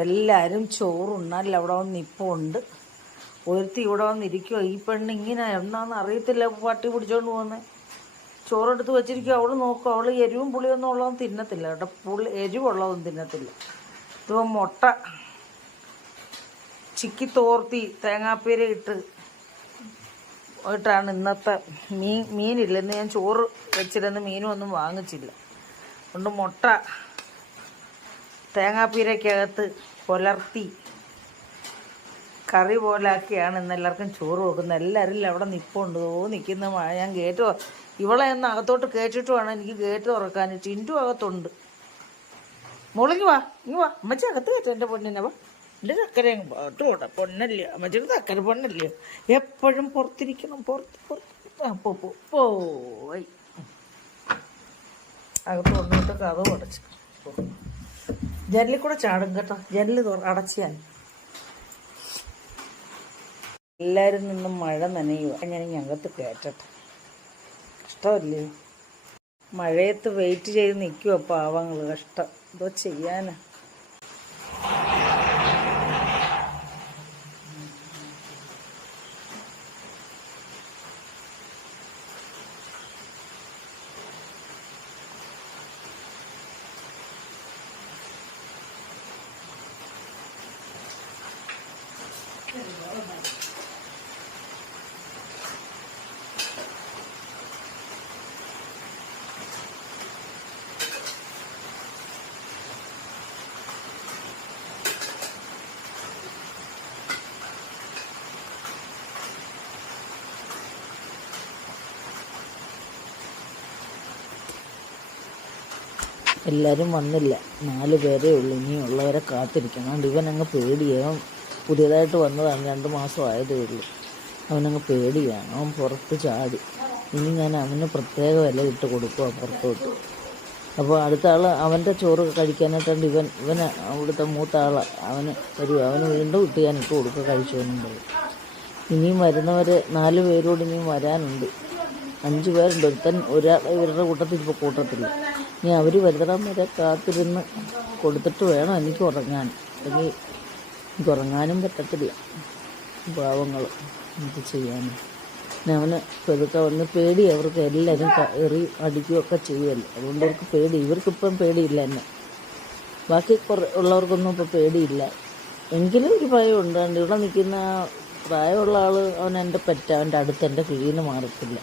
എല്ലാവരും ചോറുണ്ണാൽ അവിടെ വന്ന് നിൽപ്പുണ്ട്. ഒരുത്തി ഇവിടെ വന്നിരിക്കുക. ഈ പെണ്ണ് ഇങ്ങനെ എന്നാന്ന് അറിയത്തില്ല പട്ടി പിടിച്ചോണ്ട് പോകുന്നത്. ചോറെടുത്ത് വെച്ചിരിക്കുക. അവൾ നോക്കും. അവൾ എരിവും പുളിയൊന്നും ഉള്ളതൊന്നും തിന്നത്തില്ല കേട്ടോ. എരിവുള്ളതൊന്നും തിന്നത്തില്ല. ഇപ്പം മുട്ട ചിക്കി തോർത്തി തേങ്ങാപ്പീര ഇട്ടാണ് ഇന്നത്തെ മീനില്ല. ഇന്ന് ഞാൻ ചോറ് വെച്ചിരുന്ന് മീനും ഒന്നും വാങ്ങിച്ചില്ല. അതുകൊണ്ട് മുട്ട തേങ്ങാപ്പീരക്കകത്ത് പുലർത്തി കറി പോലാക്കിയാണ് ഇന്ന് എല്ലാവർക്കും ചോറ് വെക്കുന്നത്. എല്ലാവരും അവിടെ നിൽപ്പുണ്ട്. നിൽക്കുന്ന ഞാൻ ഗേറ്റ് ഇവളെ ഒന്ന് അകത്തോട്ട് കയറ്റിട്ട് വേണം എനിക്ക് ഗേറ്റ് തുറക്കാൻ. ടിൻറ്റു അകത്തുണ്ട്. മുളങ്ങി വാ, ഇങ്ങ് വാ. അമ്മച്ചി അകത്ത് കയറ്റ എൻ്റെ പൊന്നിനെ. വാ, എൻ്റെ ചക്കര പാട്ടോട്ടെ. പൊന്നല്ലേ അമ്മച്ചിയുടെ ചക്കര പൊന്നല്ലേ. എപ്പോഴും പുറത്തിരിക്കണം. പുറത്ത് പോയി അകത്ത് കൊണ്ടുപോയിട്ട് കഥ അടച്ച് ജനലിൽ കൂടെ ചാടും കേട്ടോ. ജനൽ അടച്ചാൽ എല്ലാവരും നിന്നും മഴ നനയുക. ഞാൻ ഞങ്ങൾക്ക് കയറ്റട്ടെ. കഷ്ടമല്ലേ മഴയത്ത് വെയിറ്റ് ചെയ്ത് നിൽക്കുക പാവങ്ങൾ. കഷ്ടം. എന്തോ ചെയ്യാനാ. എല്ലാവരും വന്നില്ല. 4 പേരേ ഉള്ളൂ. ഇനിയുള്ളവരെ കാത്തിരിക്കണം. അതുകൊണ്ട് ഇവനങ്ങ് പേടിയാവും. പുതിയതായിട്ട് വന്നതാണ്. 2 മാസം ആയതേ ഉള്ളൂ. അവനങ്ങ് പേടിയാണ്. അവൻ പുറത്ത് ചാടി. ഇനി ഞാൻ അവന് പ്രത്യേക വില ഇട്ട് കൊടുക്കുക പുറത്തോട്ട്. അപ്പോൾ അടുത്ത ആൾ അവൻ്റെ ചോറ് കഴിക്കാനായിട്ടുണ്ട്. ഇവന് അവിടുത്തെ മൂത്ത ആൾ അവന് വീണ്ടും ഇട്ട് ഞാൻ ഇട്ട് കൊടുക്കുക കഴിച്ചോന്നുണ്ട്. ഇനിയും വരുന്നവർ 4 പേരോട് ഇനിയും വരാനുണ്ട്. 5 പേരുണ്ട്. ഒരുത്തൻ ഇവരുടെ കൂട്ടത്തിൽ ഇപ്പോൾ കൂട്ടത്തില്ല. ഇനി അവർ വരുന്നിടം വരെ കാത്തിരുന്ന് കൊടുത്തിട്ട് വേണം എനിക്ക് ഉറങ്ങാൻ. അല്ലെങ്കിൽ എനിക്ക് ഉറങ്ങാനും പറ്റത്തില്ല. പാവങ്ങൾ എന്ത് ചെയ്യാനും. പിന്നെ അവന് പെതുക്കെ വന്ന് പേടി. അവർക്ക് എല്ലാവരും എറി അടിക്കുകയൊക്കെ ചെയ്യുമല്ലോ. അതുകൊണ്ട് അവർക്ക് പേടി. ഇവർക്കിപ്പം പേടിയില്ല എന്നെ. ബാക്കി ഉള്ളവർക്കൊന്നും ഇപ്പോൾ പേടിയില്ല. എങ്കിലും ഒരു ഭയമുണ്ട്. ഇവിടെ നിൽക്കുന്ന പ്രായമുള്ള ആൾ അവൻ എൻ്റെ പെറ്റ. അവൻ്റെ അടുത്ത് എൻ്റെ കീഴിൽ മാറത്തില്ല.